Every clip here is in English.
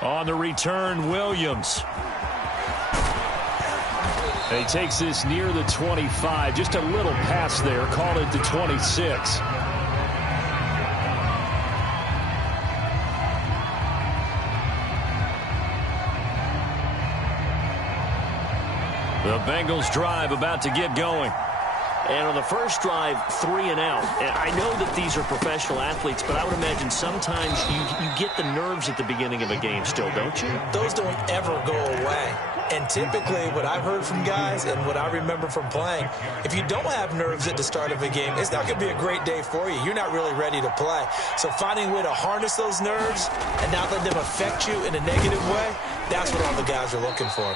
On the return, Williams. And he takes this near the 25. Just a little pass there. Call it the 26. The Bengals drive about to get going. And on the first drive, 3 and out. And I know that these are professional athletes, but I would imagine sometimes you get the nerves at the beginning of a game still, don't you? Those don't ever go away. And typically, what I've heard from guys and what I remember from playing, if you don't have nerves at the start of a game, it's not going to be a great day for you. You're not really ready to play. So finding a way to harness those nerves and not let them affect you in a negative way, that's what all the guys are looking for.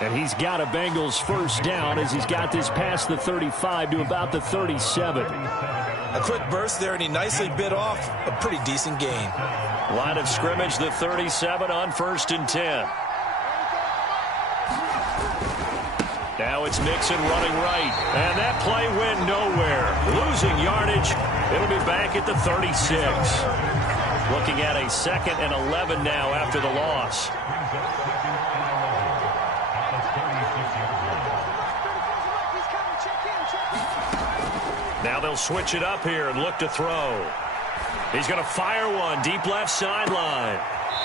And he's got a Bengals first down as he's got this past the 35 to about the 37. A quick burst there, and he nicely bit off a pretty decent gain. Line of scrimmage, the 37 on 1st and 10. Now it's Mixon running right. And that play went nowhere. Losing yardage. It'll be back at the 36. Looking at a 2nd and 11 now after the loss. Now they'll switch it up here and look to throw. He's going to fire one deep left sideline.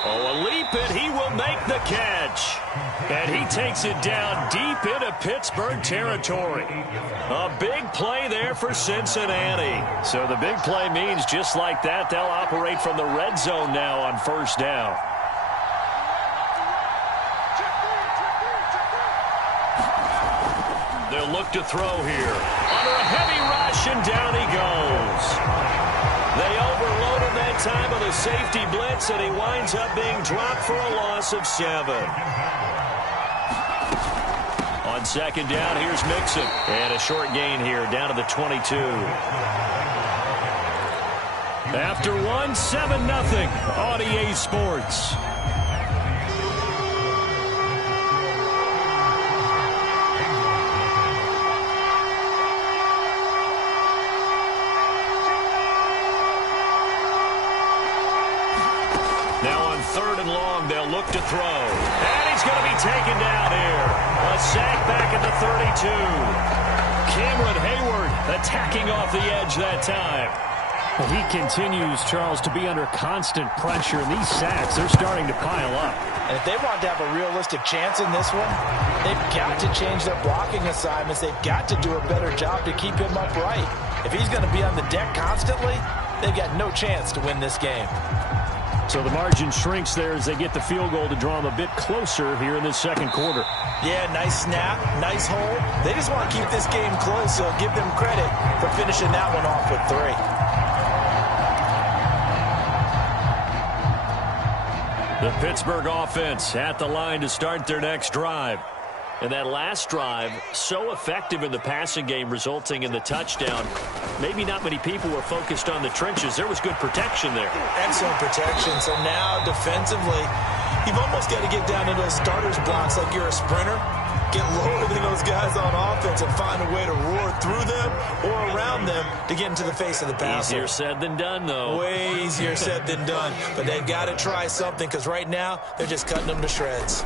Oh, a leap, and he will make the catch. And he takes it down deep into Pittsburgh territory. A big play there for Cincinnati. So the big play means just like that, they'll operate from the red zone now on 1st down. They'll look to throw here. Under a heavy rush, and down he goes. They overload him that time with a safety blitz, and he winds up being dropped for a loss of 7. On 2nd down, here's Mixon. And a short gain here, down to the 22. After one, 7-0 on EA Sports. Look to throw. And he's going to be taken down here. A sack back at the 32. Cameron Hayward attacking off the edge that time. Well, he continues, Charles, to be under constant pressure. And these sacks, they're starting to pile up. And if they want to have a realistic chance in this one, they've got to change their blocking assignments. They've got to do a better job to keep him upright. If he's going to be on the deck constantly, they've got no chance to win this game. So the margin shrinks there as they get the field goal to draw them a bit closer here in this 2nd quarter. Yeah, nice snap, nice hold. They just want to keep this game close, so give them credit for finishing that one off with 3. The Pittsburgh offense at the line to start their next drive. And that last drive, so effective in the passing game, resulting in the touchdown. Maybe not many people were focused on the trenches. There was good protection there. Excellent protection. So now, defensively, you've almost got to get down to those starters blocks like you're a sprinter. Get lower than those guys on offense and find a way to roar through them or around them to get into the face of the passer. Easier said than done, though. Way easier said than done. But they've got to try something because right now they're just cutting them to shreds.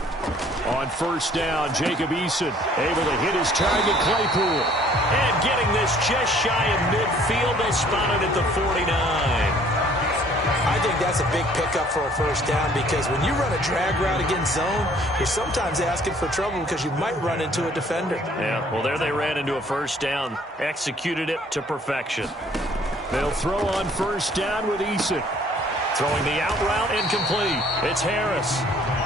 On 1st down, Jacob Eason able to hit his target, Claypool. And getting this just shy of midfield, they spot it at the 49. I think that's a big pickup for a 1st down because when you run a drag route against zone, you're sometimes asking for trouble because you might run into a defender. Yeah, well, there they ran into a 1st down. Executed it to perfection. They'll throw on 1st down with Eason. Throwing the out route incomplete. It's Harris.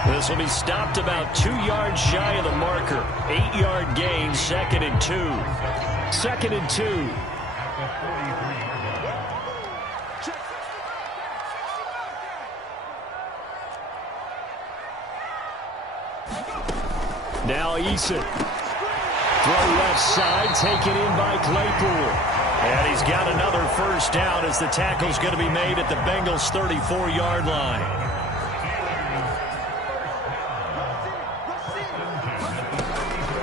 This will be stopped about 2 yards shy of the marker. 8-yard gain, 2nd and 2. 2nd and 2. Now Eason. Throw left side, taken in by Claypool. And he's got another 1st down as the tackle's going to be made at the Bengals' 34-yard line.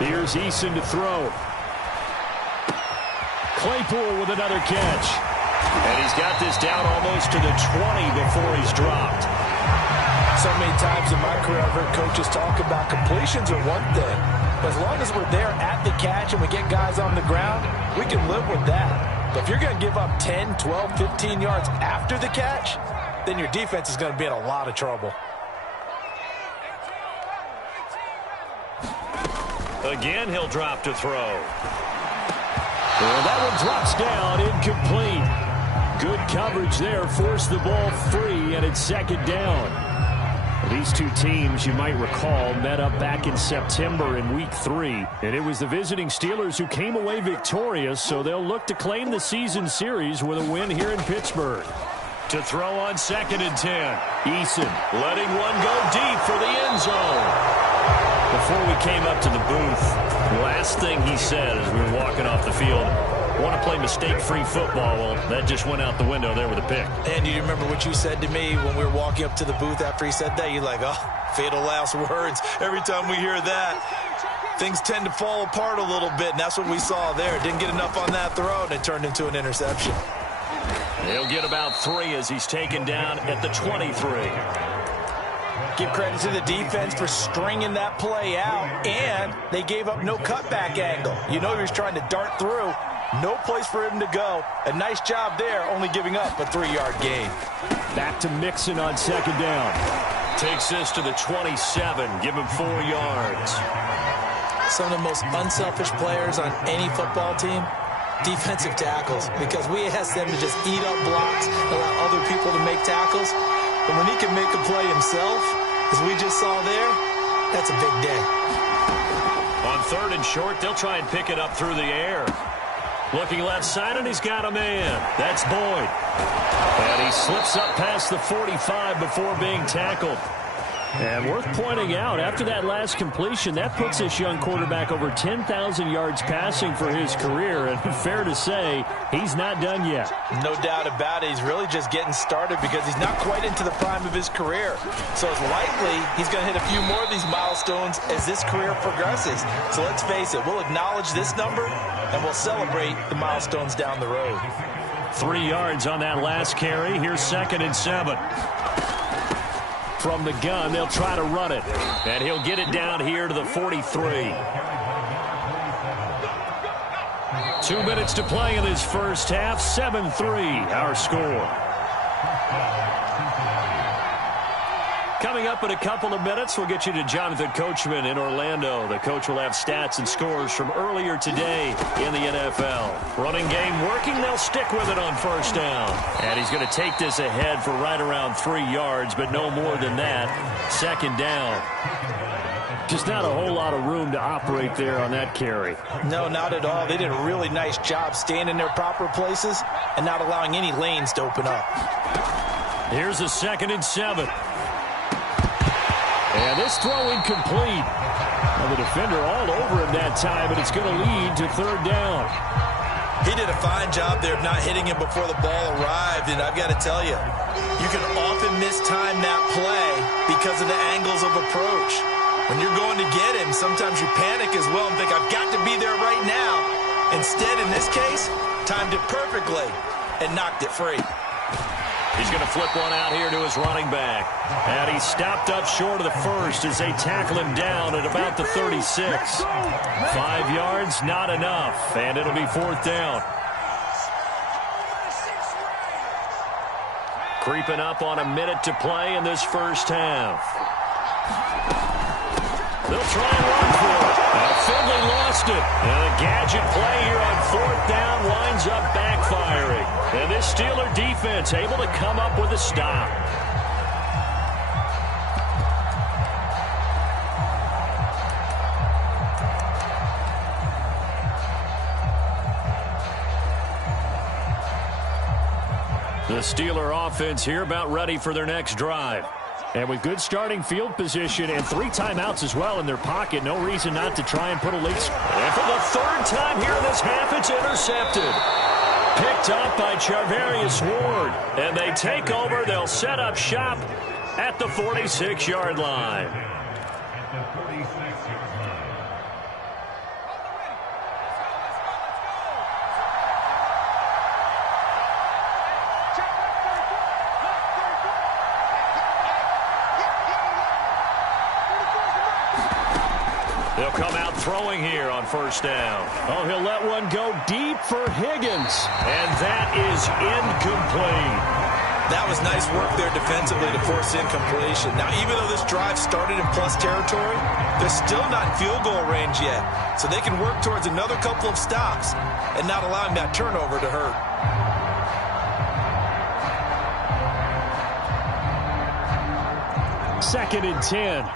Here's Eason to throw. Claypool with another catch. And he's got this down almost to the 20 before he's dropped. So many times in my career, I've heard coaches talk about completions are one thing. But as long as we're there at the catch and we get guys on the ground, we can live with that. But if you're going to give up 10, 12, 15 yards after the catch, then your defense is going to be in a lot of trouble. Again, he'll drop to throw. Well, that one drops down, incomplete. Good coverage there, forced the ball free, and it's second down. These two teams, you might recall, met up back in September in Week 3, and it was the visiting Steelers who came away victorious, so they'll look to claim the season series with a win here in Pittsburgh. To throw on 2nd and 10. Eason Letting one go deep for the end zone. Before we came up to the booth, the last thing he said as we were walking off the field, I want to play mistake-free football. Well, that just went out the window there with a pick. And you remember what you said to me when we were walking up to the booth after he said that? You're like, oh, fatal last words. Every time we hear that, things tend to fall apart a little bit, and that's what we saw there. Didn't get enough on that throw, and it turned into an interception. He'll get about 3 as he's taken down at the 23. Give credit to the defense for stringing that play out, and they gave up no cutback angle. You know he was trying to dart through. No place for him to go. A nice job there, only giving up a 3-yard gain. back to Mixon on 2nd down. Takes this to the 27. Give him 4 yards. Some of the most unselfish players on any football team, defensive tackles, because we ask them to just eat up blocks, allow other people to make tackles. But when he can make a play himself, as we just saw there, that's a big day. On 3rd and short, they'll try and pick it up through the air. Looking left side, and he's got a man. That's Boyd. And he slips up past the 45 before being tackled. And worth pointing out, after that last completion, that puts this young quarterback over 10,000 yards passing for his career. And fair to say, he's not done yet. No doubt about it. He's really just getting started because he's not quite into the prime of his career. So it's likely he's going to hit a few more of these milestones as this career progresses. So let's face it, we'll acknowledge this number and we'll celebrate the milestones down the road. 3 yards on that last carry. Here's 2nd and 7. From the gun, they'll try to run it. And he'll get it down here to the 43. 2 minutes to play in this first half. 7-3, our score. Coming up in a couple of minutes, we'll get you to Jonathan Coachman in Orlando. The coach will have stats and scores from earlier today in the NFL. Running game working, they'll stick with it on 1st down. And he's going to take this ahead for right around 3 yards, but no more than that. 2nd down. Just not a whole lot of room to operate there on that carry. No, not at all. They did a really nice job staying in their proper places and not allowing any lanes to open up. Here's a 2nd and 7. And this throw incomplete. Well, the defender all over him that time, but it's going to lead to 3rd down. He did a fine job there of not hitting him before the ball arrived, and I've got to tell you, you can often mistime that play because of the angles of approach. When you're going to get him, sometimes you panic as well and think, I've got to be there right now. Instead, in this case, timed it perfectly and knocked it free. He's going to flip one out here to his running back. And he's stopped up short of the 1st as they tackle him down at about the 36. 5 yards, not enough. And it'll be 4th down. Creeping up on a minute to play in this first half. They'll try and run for it. Finley lost it. And a gadget play here on 4th down winds up backfiring. And this Steeler defense able to come up with a stop. The Steeler offense here about ready for their next drive. And with good starting field position and 3 timeouts as well in their pocket, no reason not to try and put a late score. And for the 3rd time here in this half, it's intercepted. Picked up by Charvarius Ward. And they take over. They'll set up shop at the 46-yard line. They'll come out throwing here on first down. Oh, he'll let one go deep for Higgins. And that is incomplete. That was nice work there defensively to force incompletion. Now, even though this drive started in plus territory, they're still not in field goal range yet. So they can work towards another couple of stops and not allowing that turnover to hurt. Second and 10.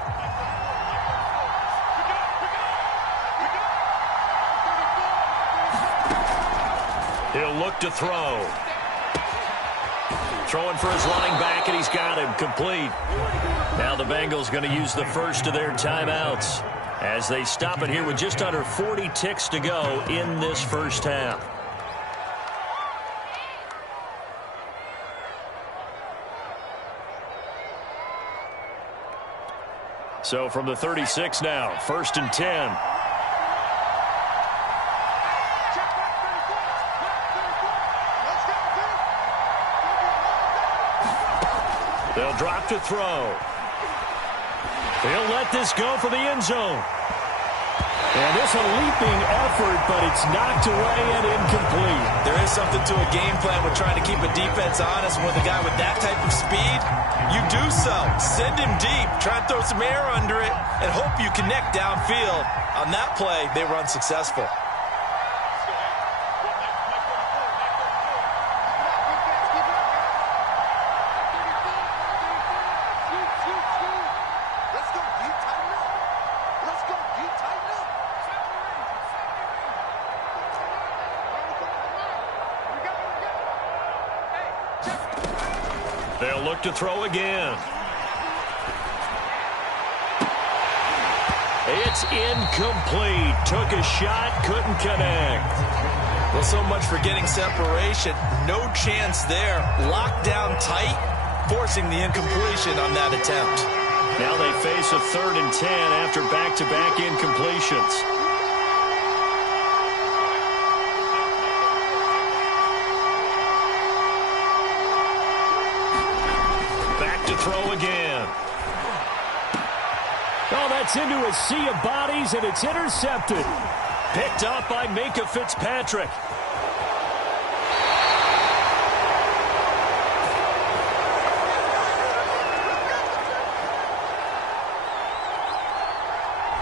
He'll look to throw. Throwing for his running back, and he's got him complete. Now the Bengals going to use the first of their timeouts as they stop it here with just under 40 ticks to go in this first half. So from the 36 now, first and 10. They'll drop to throw. They'll let this go for the end zone. And it's a leaping effort, but it's knocked away and incomplete. There is something to a game plan with trying to keep a defense honest. With a guy with that type of speed, you do so. Send him deep, try and throw some air under it, and hope you connect downfield. On that play, they run successful. They'll look to throw again. It's incomplete. Took a shot, couldn't connect. Well, so much for getting separation. No chance there. Locked down tight, forcing the incompletion on that attempt. Now they face a 3rd and 10 after back-to-back incompletions. Throw again. Oh, that's into a sea of bodies, and it's intercepted. Picked up by Minka Fitzpatrick.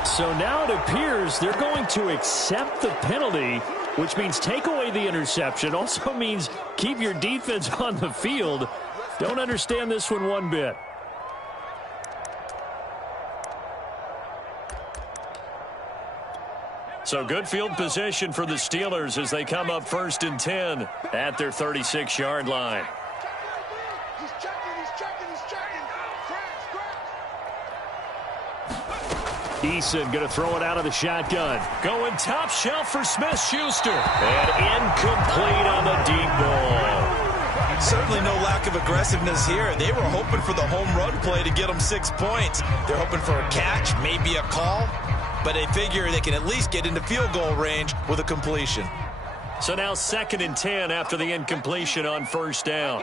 So now it appears they're going to accept the penalty, which means take away the interception. Also means keep your defense on the field. Don't understand this one bit. So good field position for the Steelers as they come up 1st and 10 at their 36-yard line. He's checking. Eason going to throw it out of the shotgun. Going top shelf for Smith-Schuster. And incomplete on the deep ball. Certainly no lack of aggressiveness here. They were hoping for the home run play to get them 6 points. They're hoping for a catch, maybe a call, but they figure they can at least get into field goal range with a completion. So now 2nd and 10 after the incompletion on first down.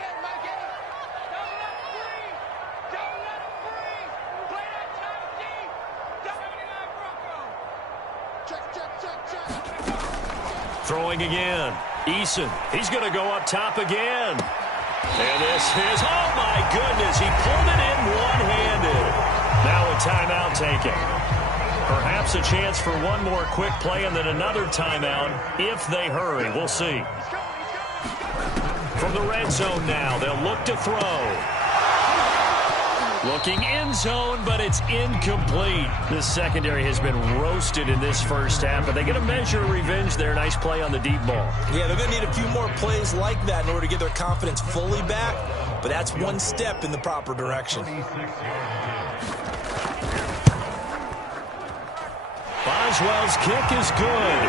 Throwing again. Eason, he's going to go up top again. And this is, oh my goodness, he pulled it in one-handed. Now a timeout taken. Perhaps a chance for one more quick play and then another timeout if they hurry. We'll see. From the red zone now, they'll look to throw. Looking end zone, but it's incomplete. This secondary has been roasted in this first half, but they get a measure of revenge there. Nice play on the deep ball. Yeah, they're going to need a few more plays like that in order to get their confidence fully back, but that's one step in the proper direction. Boswell's kick is good.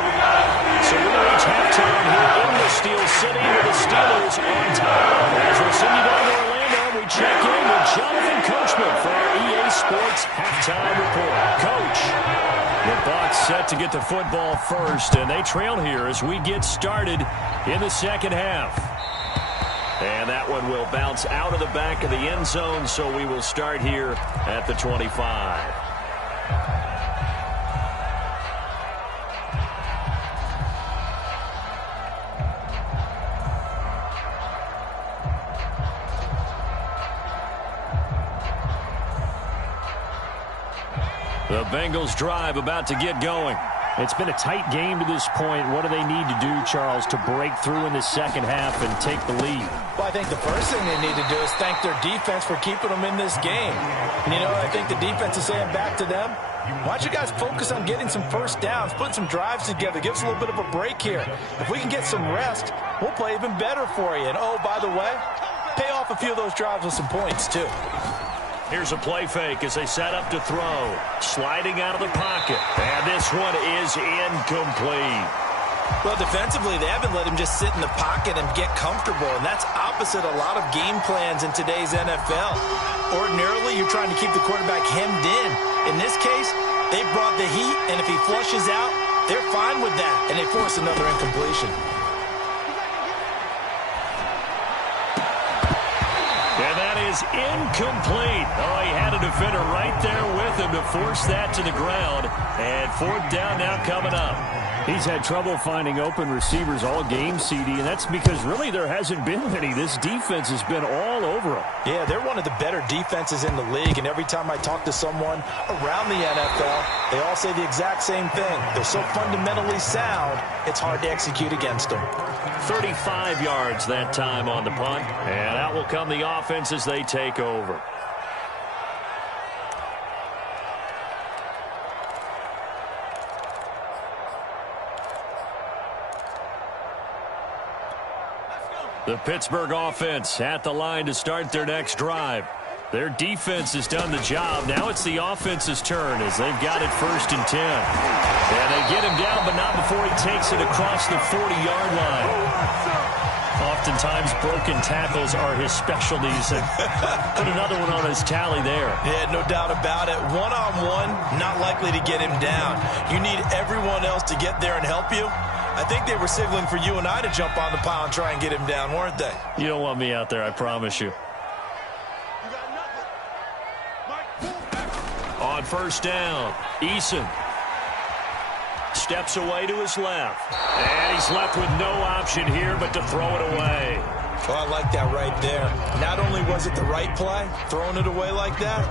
So we're going to reach halftime here in the Steel City with the Steelers on top. As we'll send you down to Orlando, we check in with Jonathan Coachman for our EA Sports Halftime Report. Coach, the Bucs set to get to football first, and they trail here as we get started in the second half. And that one will bounce out of the back of the end zone, so we will start here at the 25. The Bengals drive about to get going. It's been a tight game to this point. What do they need to do, Charles, to break through in the second half and take the lead? Well, I think the first thing they need to do is thank their defense for keeping them in this game. And, you know, I think the defense is saying back to them, why don't you guys focus on getting some first downs, putting some drives together, give us a little bit of a break here. If we can get some rest, we'll play even better for you. And, oh, by the way, pay off a few of those drives with some points, too. Here's a play fake as they set up to throw. Sliding out of the pocket. And this one is incomplete. Well, defensively, they haven't let him just sit in the pocket and get comfortable, and that's opposite a lot of game plans in today's NFL. Ordinarily, you're trying to keep the quarterback hemmed in. In this case, they brought the heat, and if he flushes out, they're fine with that, and they force another incompletion. And that is incomplete. Oh, he had a defender right there with him to force that to the ground. And fourth down now coming up. He's had trouble finding open receivers all game, CD, and that's because really there hasn't been many. This defense has been all over him. Yeah, they're one of the better defenses in the league, and every time I talk to someone around the NFL, they all say the exact same thing. They're so fundamentally sound, it's hard to execute against them. 35 yards that time on the punt, and out will come the offense as they take over. The Pittsburgh offense at the line to start their next drive. Their defense has done the job. Now it's the offense's turn as they've got it 1st and 10. And they get him down, but not before he takes it across the 40-yard line. Oftentimes, broken tackles are his specialties. And put another one on his tally there. Yeah, no doubt about it. One-on-one, not likely to get him down. You need everyone else to get there and help you. I think they were signaling for you and I to jump on the pile and try and get him down, weren't they? You don't want me out there, I promise you. On 1st down, Eason steps away to his left. And he's left with no option here but to throw it away. Well, I like that right there. Not only was it the right play, throwing it away like that,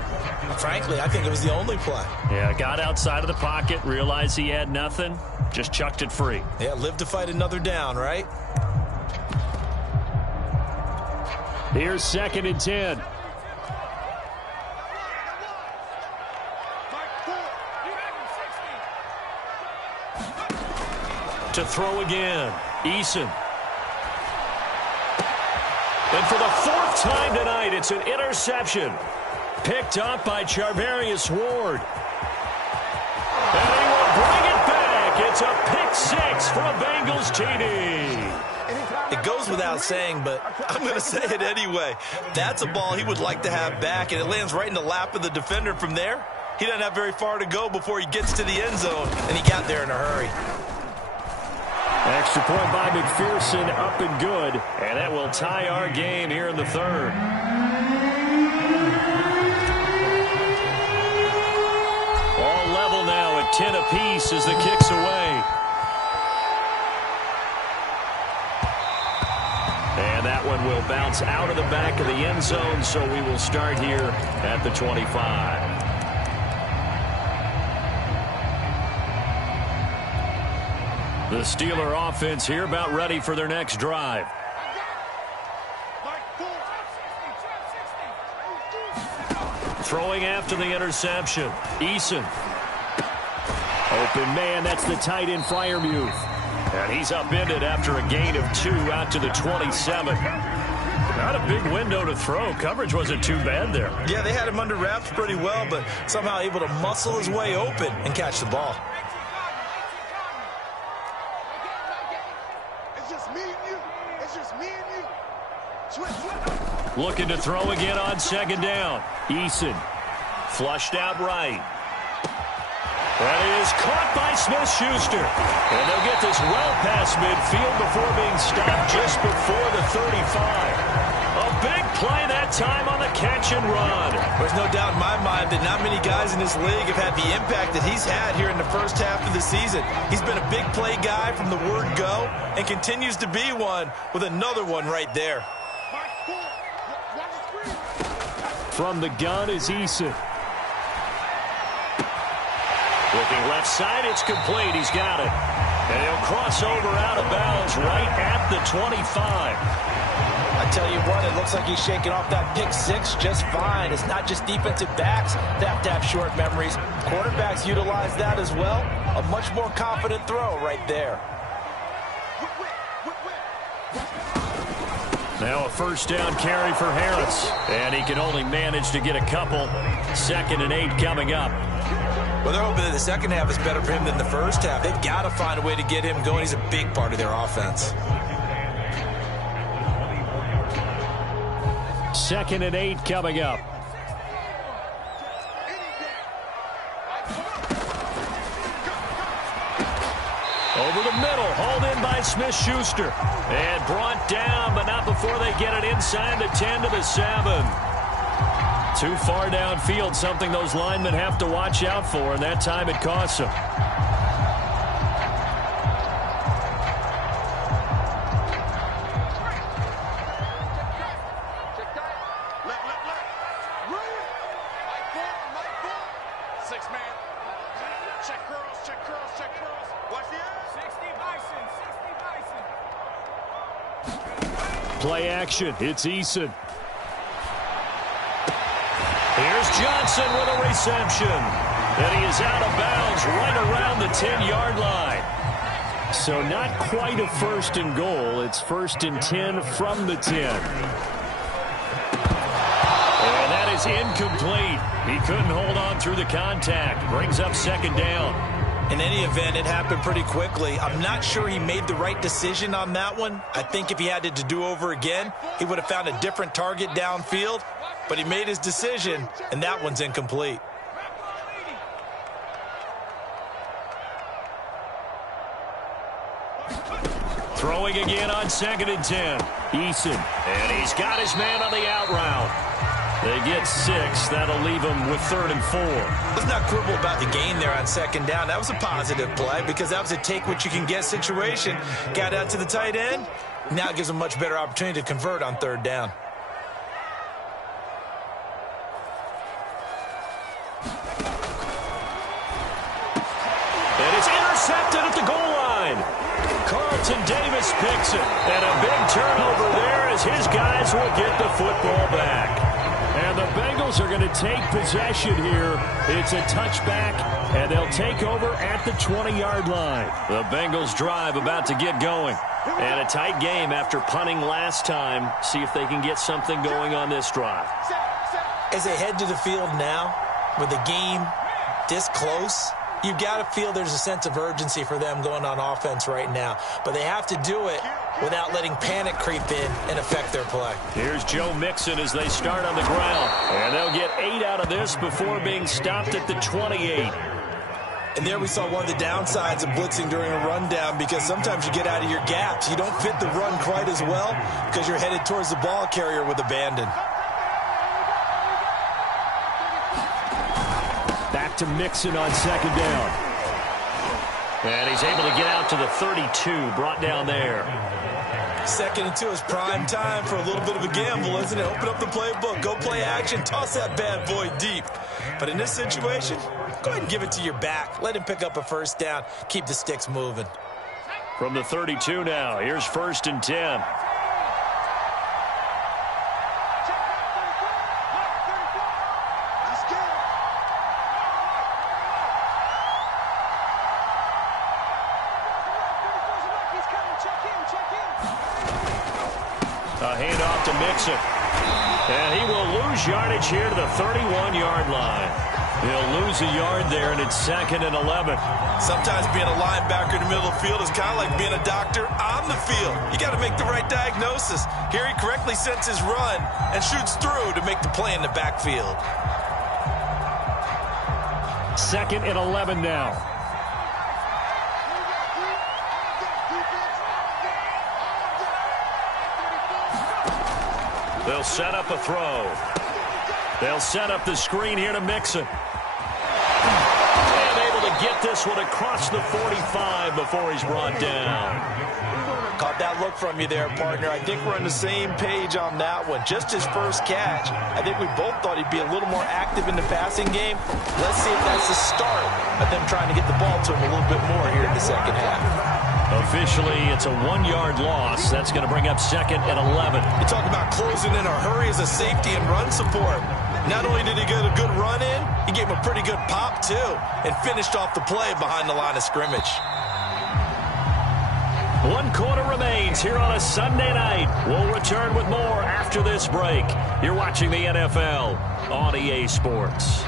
frankly, I think it was the only play. Yeah, got outside of the pocket, realized he had nothing, just chucked it free. Yeah, live to fight another down, right? Here's 2nd and 10. To throw again, Eason. And for the 4th time tonight, it's an interception. Picked up by Charvarius Ward. And he will bring it back. It's a pick 6 for a Bengals TD. It goes without saying, but I'm going to say it anyway. That's a ball he would like to have back, and it lands right in the lap of the defender from there. He doesn't have very far to go before he gets to the end zone, and he got there in a hurry. Extra point by McPherson, up and good. And that will tie our game here in the 3rd. All level now at 10 apiece as the kick's away. And that one will bounce out of the back of the end zone, so we will start here at the 25. The Steeler offense here about ready for their next drive. Throwing after the interception. Eason. Open man, that's the tight end Freiermuth. And he's upended after a gain of 2 out to the 27. Not a big window to throw. Coverage wasn't too bad there. Yeah, they had him under wraps pretty well, but somehow able to muscle his way open and catch the ball. Looking to throw again on 2nd down. Eason flushed out right. That is caught by Smith-Schuster. And they'll get this well past midfield before being stopped just before the 35. A big play that time on the catch and run. There's no doubt in my mind that not many guys in this league have had the impact that he's had here in the first half of the season. He's been a big play guy from the word go and continues to be one with another one right there. From the gun is Eason. Looking left side, it's complete. He's got it. And he'll cross over out of bounds right at the 25. I tell you what, it looks like he's shaking off that pick six just fine. It's not just defensive backs that have to have short memories. Quarterbacks utilize that as well. A much more confident throw right there. Now a first down carry for Harris. And he can only manage to get a couple. 2nd and 8 coming up. Well, they're hoping that the second half is better for him than the first half. They've got to find a way to get him going. He's a big part of their offense. 2nd and 8 coming up. Over the middle, hauled in by Smith-Schuster. And brought down, but not before they get it inside the 10 to the 7. Too far downfield, something those linemen have to watch out for, and that time it costs them. Play action. It's Eason. Here's Johnson with a reception. And he is out of bounds right around the 10-yard line. So not quite a 1st and goal. It's 1st and 10 from the 10. And that is incomplete. He couldn't hold on through the contact. Brings up 2nd down. In any event, it happened pretty quickly. I'm not sure he made the right decision on that one. I think if he had it to do over again, he would have found a different target downfield. But he made his decision, and that one's incomplete. Throwing again on 2nd and 10. Eason. And he's got his man on the out route. They get 6. That'll leave them with 3rd and 4. Let's not quibble about the gain there on 2nd down. That was a positive play because that was a take-what-you-can-get situation. Got out to the tight end. Now it gives them a much better opportunity to convert on 3rd down. And it's intercepted at the goal line. Carlton Davis picks it. And a big turnover there as his guys will get the football back. And the Bengals are going to take possession here. It's a touchback, and they'll take over at the 20-yard line. The Bengals drive about to get going. And a tight game after punting last time. See if they can get something going on this drive. As they head to the field now, with the game this close, you've got to feel there's a sense of urgency for them going on offense right now. But they have to do it without letting panic creep in and affect their play. Here's Joe Mixon as they start on the ground. And they'll get 8 out of this before being stopped at the 28. And there we saw one of the downsides of blitzing during a rundown because sometimes you get out of your gaps. You don't fit the run quite as well because you're headed towards the ball carrier with abandon. Back to Mixon on 2nd down. And he's able to get out to the 32, brought down there. 2nd and 2 is prime time for a little bit of a gamble, isn't it? Open up the playbook, go play action, toss that bad boy deep. But in this situation, go ahead and give it to your back. Let him pick up a 1st down. Keep the sticks moving. From the 32 now, here's 1st and 10. A handoff to Mixon. And he will lose yardage here to the 31-yard line. He'll lose a yard there, and it's 2nd and 11. Sometimes being a linebacker in the middle of the field is kind of like being a doctor on the field. You got to make the right diagnosis. Here he correctly sets his run and shoots through to make the play in the backfield. 2nd and 11 now. They'll set up a throw. They'll set up the screen here to Mixon. And able to get this one across the 45 before he's brought down. Caught that look from you there, partner. I think we're on the same page on that one. Just his first catch. I think we both thought he'd be a little more active in the passing game. Let's see if that's the start of them trying to get the ball to him a little bit more here in the second half. Officially, it's a 1-yard loss. That's going to bring up 2nd and 11. You talk about closing in a hurry as a safety and run support. Not only did he get a good run in, he gave him a pretty good pop, too, and finished off the play behind the line of scrimmage. 1 quarter remains here on a Sunday night. We'll return with more after this break. You're watching the NFL on EA Sports.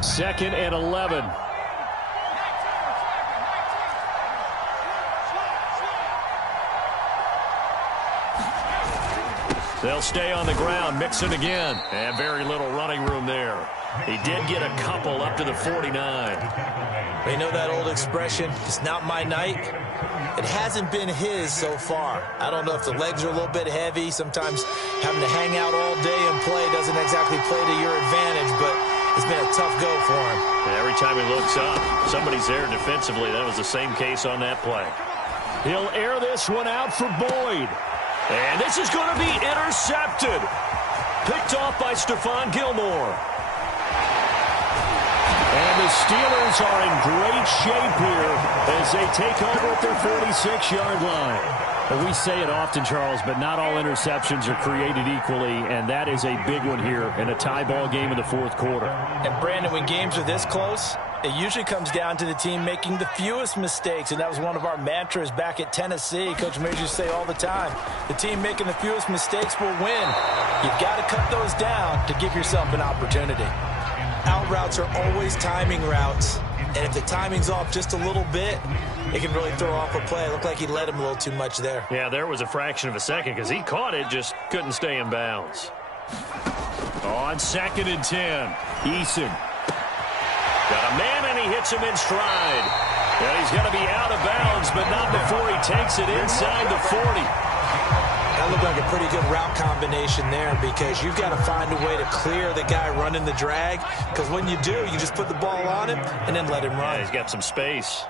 Second and 11. They'll stay on the ground, Mixon again. And very little running room there. He did get a couple up to the 49. You know that old expression, it's not my night? It hasn't been his so far. I don't know if the legs are a little bit heavy. Sometimes having to hang out all day and play doesn't exactly play to your advantage, but it's been a tough go for him. And every time he looks up, somebody's there defensively. That was the same case on that play. He'll air this one out for Boyd. And this is going to be intercepted. Picked off by Stephon Gilmore. And the Steelers are in great shape here as they take over at their 46-yard line. Well, we say it often, Charles, but not all interceptions are created equally, and that is a big one here in a tie ball game in the fourth quarter. And, Brandon, when games are this close, it usually comes down to the team making the fewest mistakes, and that was one of our mantras back at Tennessee. Coach Majors used to say all the time, the team making the fewest mistakes will win. You've got to cut those down to give yourself an opportunity. Out routes are always timing routes, and if the timing's off just a little bit, it can really throw off a play. It looked like he let him a little too much there. Yeah, there was a fraction of a second because he caught it, just couldn't stay in bounds. On 2nd and 10, Eason. Got a man, and he hits him in stride. And he's going to be out of bounds, but not before he takes it inside the 40. That looked like a pretty good route combination there because you've got to find a way to clear the guy running the drag, because when you do, you just put the ball on him and then let him run. Yeah, he's got some space.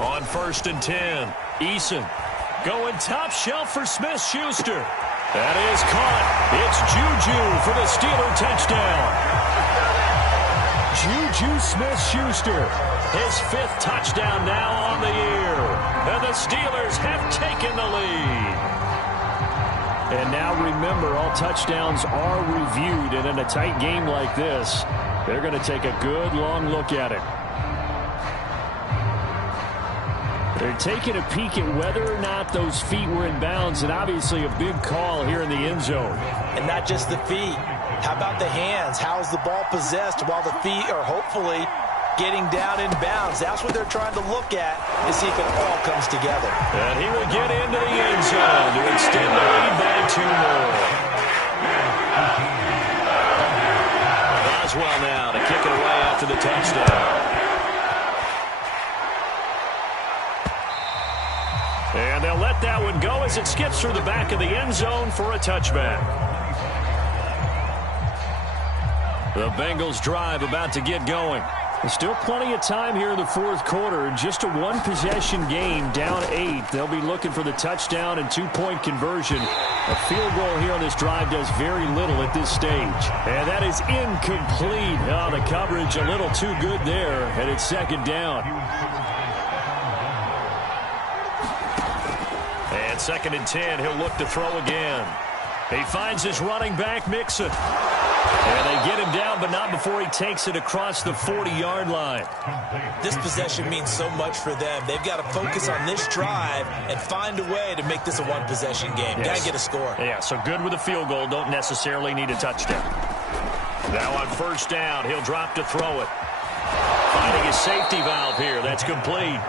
On 1st and 10, Eason going top shelf for Smith-Schuster. That is caught. It's Juju for the Steeler touchdown. Juju Smith-Schuster, his 5th touchdown now on the year. And the Steelers have taken the lead. And now remember, all touchdowns are reviewed, and in a tight game like this, they're going to take a good long look at it. They're taking a peek at whether or not those feet were in bounds, and obviously a big call here in the end zone. And not just the feet. How about the hands? How's the ball possessed while the feet are hopefully getting down in bounds? That's what they're trying to look at to see if it all comes together. And he will get into the end zone to extend the lead by 2 more. Boswell now to kick it away after the touchdown. And they'll let that one go as it skips through the back of the end zone for a touchback. The Bengals drive about to get going. There's still plenty of time here in the fourth quarter. Just a one-possession game, down 8. They'll be looking for the touchdown and 2-point conversion. A field goal here on this drive does very little at this stage. And that is incomplete. Oh, the coverage a little too good there, and it's 2nd down. And 2nd and 10, he'll look to throw again. He finds his running back, Mixon. And they get him down, but not before he takes it across the 40-yard line. This possession means so much for them. They've got to focus on this drive and find a way to make this a one-possession game. Yes. Got to get a score. Yeah, so good with a field goal. Don't necessarily need a touchdown. Now on 1st down, he'll drop to throw it. Finding his safety valve here. That's complete.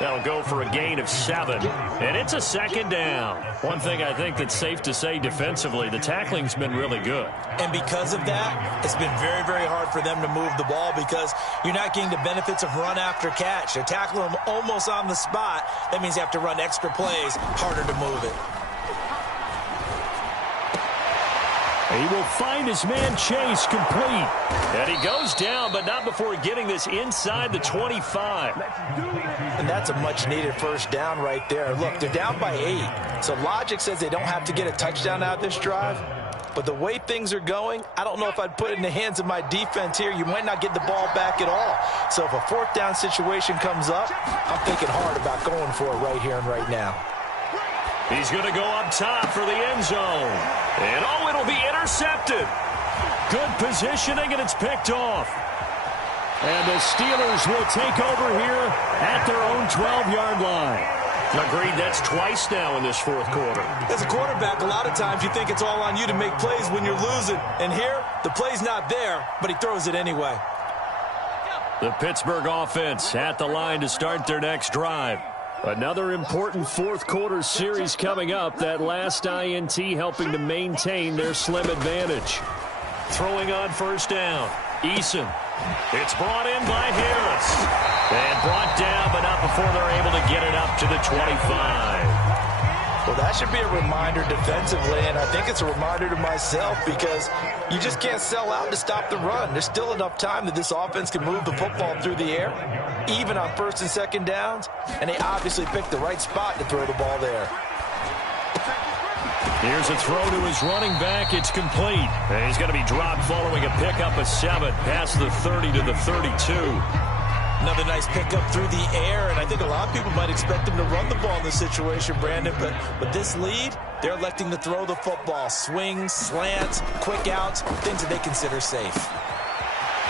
That'll go for a gain of 7. And it's a second down. One thing I think that's safe to say defensively, the tackling's been really good. And because of that, it's been very, very hard for them to move the ball because you're not getting the benefits of run after catch. They're tackling them almost on the spot. That means you have to run extra plays, harder to move it. He will find his man Chase complete. And he goes down, but not before getting this inside the 25. And that's a much-needed first down right there. Look, they're down by 8. So logic says they don't have to get a touchdown out of this drive. But the way things are going, I don't know if I'd put it in the hands of my defense here. You might not get the ball back at all. So if a fourth down situation comes up, I'm thinking hard about going for it right here and right now. He's going to go up top for the end zone. And, oh, it'll be intercepted. Good positioning, and it's picked off. And the Steelers will take over here at their own 12-yard line. Agreed, that's twice now in this fourth quarter. As a quarterback, a lot of times you think it's all on you to make plays when you're losing. And here, the play's not there, but he throws it anyway. The Pittsburgh offense at the line to start their next drive. Another important fourth quarter series coming up. That last INT helping to maintain their slim advantage. Throwing on first down. Eason. It's brought in by Harris. And brought down, but not before they're able to get it up to the 25. Well, that should be a reminder defensively, and I think it's a reminder to myself because you just can't sell out to stop the run. There's still enough time that this offense can move the football through the air, even on first and second downs, and they obviously picked the right spot to throw the ball there. Here's a throw to his running back. It's complete. And he's going to be dropped following a pickup of 7 past the 30 to the 32. Another nice pickup through the air, and I think a lot of people might expect him to run the ball in this situation, Brandon, but with this lead, they're electing to throw the football. Swings, slants, quick outs, things that they consider safe.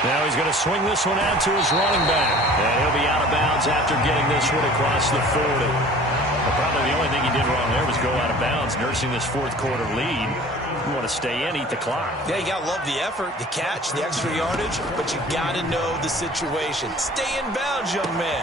Now he's going to swing this one out to his running back, and he'll be out of bounds after getting this one across the 40. Well, probably the only thing he did wrong there was go out of bounds, nursing this fourth quarter lead. You want to stay in, eat the clock. Yeah, you got to love the effort, the catch, the extra yardage, but you got to know the situation. Stay in bounds, young man.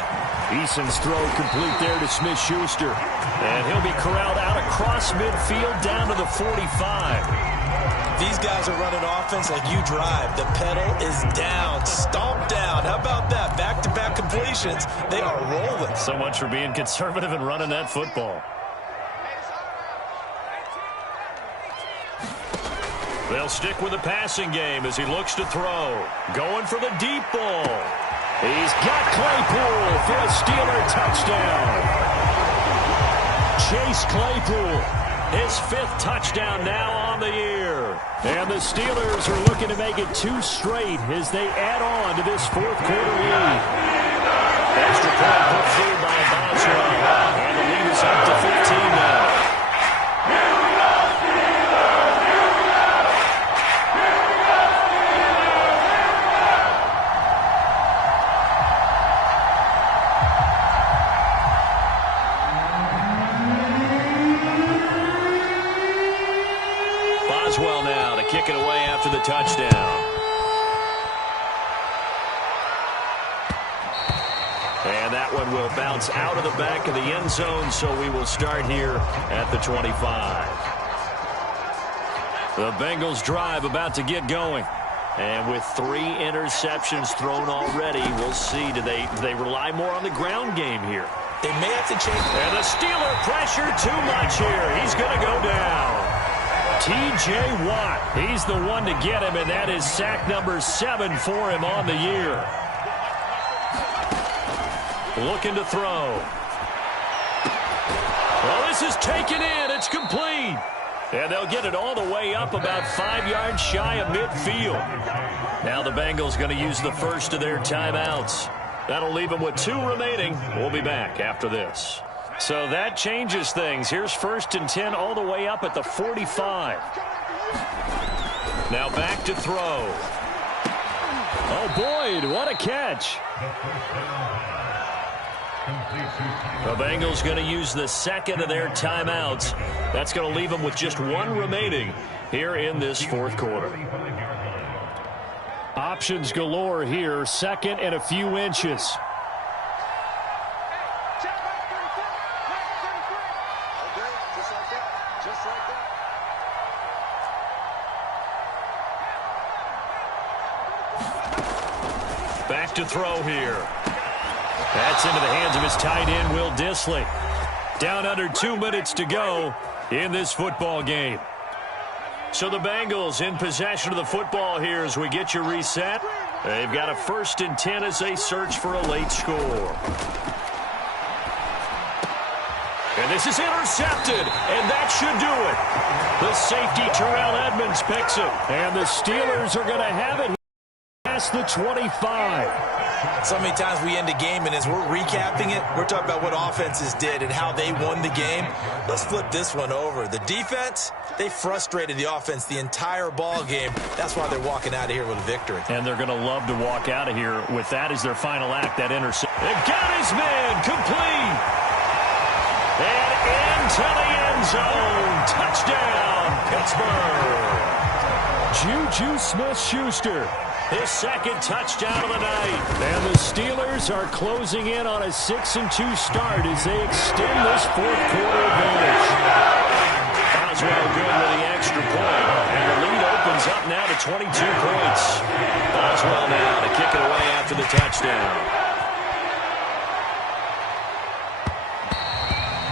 Eason's throw complete there to Smith-Schuster. And he'll be corralled out across midfield down to the 45. These guys are running offense like you drive. The pedal is down, stomped down. How about that? Back-to-back completions. They are rolling. So much for being conservative and running that football. They'll stick with the passing game as he looks to throw. Going for the deep ball. He's got Claypool for a Steeler touchdown. Chase Claypool, his 5th touchdown now on the year. And the Steelers are looking to make it 2 straight as they add on to this fourth quarter lead. Extra point put through by Boswell. And the lead is up to 15 now. Boswell now to kick it away after the touchdown. And that one will bounce out of the back of the end zone, so we will start here at the 25. The Bengals drive about to get going. And with 3 interceptions thrown already, we'll see. Do they rely more on the ground game here? They may have to change. And the Steeler pressure too much here. He's going to go down. T.J. Watt, he's the one to get him, and that is sack number 7 for him on the year. Looking to throw. Well, this is taken in. It's complete. And they'll get it all the way up about 5 yards shy of midfield. Now the Bengals going to use the first of their timeouts. That'll leave them with 2 remaining. We'll be back after this. So that changes things. Here's 1st and 10 all the way up at the 45. Now back to throw. Oh, Boyd, what a catch. The Bengals going to use the 2nd of their timeouts. That's going to leave them with just 1 remaining here in this fourth quarter. Options galore here. 2nd and a few inches. Just like that. Back to throw here. That's into the hands of his tight end, Will Dissly. Down under 2 minutes to go in this football game. So the Bengals in possession of the football here as we get you reset. They've got a 1st and 10 as they search for a late score. And this is intercepted, and that should do it. The safety, Terrell Edmonds, picks it. And the Steelers are going to have it past the 25. So many times we end a game, and as we're recapping it, we're talking about what offenses did and how they won the game. Let's flip this one over. The defense, they frustrated the offense the entire ball game. That's why they're walking out of here with a victory. And they're going to love to walk out of here with that as their final act, that interception. They've got his man complete. And into the end zone. Touchdown, Pittsburgh. Juju Smith-Schuster. His 2nd touchdown of the night. And the Steelers are closing in on a 6-2 start as they extend this 4th quarter advantage. Boswell good with the extra point. And the lead opens up now to 22 points. Boswell now to kick it away after the touchdown.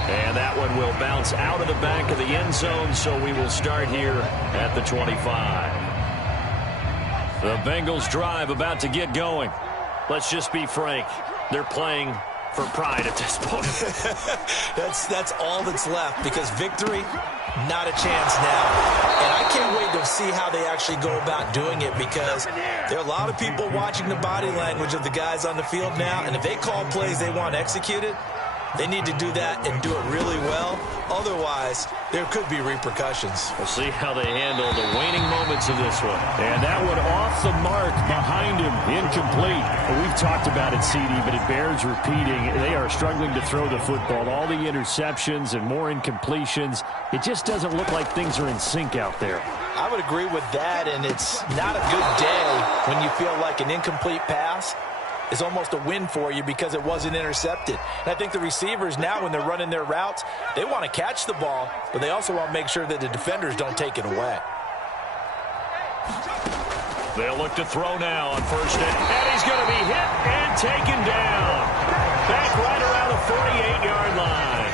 And that one will bounce out of the back of the end zone, so we will start here at the 25. The Bengals drive about to get going. Let's just be frank. They're playing for pride at this point. That's all that's left, because victory, not a chance now. And I can't wait to see how they actually go about doing it, because there are a lot of people watching the body language of the guys on the field now, and if they call plays they want executed, they need to do that and do it really well. Otherwise, there could be repercussions. We'll see how they handle the waning moments of this one. And that one off the mark behind him, incomplete. We've talked about it, CD, but it bears repeating. They are struggling to throw the football. All the interceptions and more incompletions. It just doesn't look like things are in sync out there. I would agree with that, and it's not a good day when you feel like an incomplete pass is almost a win for you because it wasn't intercepted. And I think the receivers now, when they're running their routes, they want to catch the ball, but they also want to make sure that the defenders don't take it away. They'll look to throw now on 1st and he's going to be hit and taken down. Back right around the 48-yard line.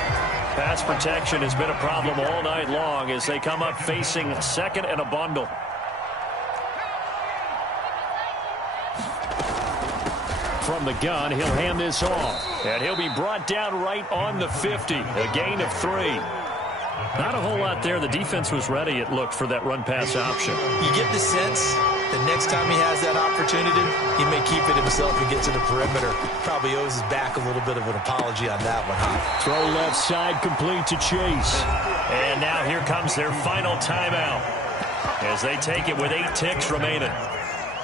Pass protection has been a problem all night long as they come up facing 2nd and a bundle. From the gun, he'll hand this off. And he'll be brought down right on the 50. A gain of 3. Not a whole lot there. The defense was ready, it looked, for that run-pass option. You get the sense that next time he has that opportunity, he may keep it himself and get to the perimeter. Probably owes his back a little bit of an apology on that one, huh? Throw left side, complete to Chase. And now here comes their final timeout as they take it with 8 ticks remaining.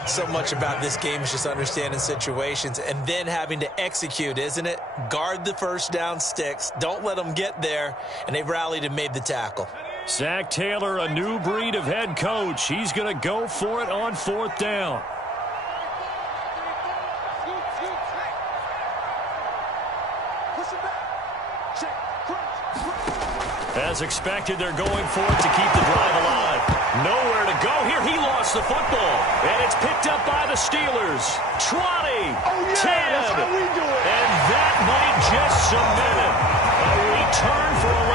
So much about this game is just understanding situations and then having to execute, isn't it? Guard the 1st down sticks. Don't let them get there. And they've rallied and made the tackle. Zach Taylor, a new breed of head coach. He's going to go for it on 4th down. As expected, they're going for it to keep the drive alive. Nowhere to go here. He lost the football. And it's picked up by the Steelers. 20, 10. That's how we do it. And that might just cement it. A return for a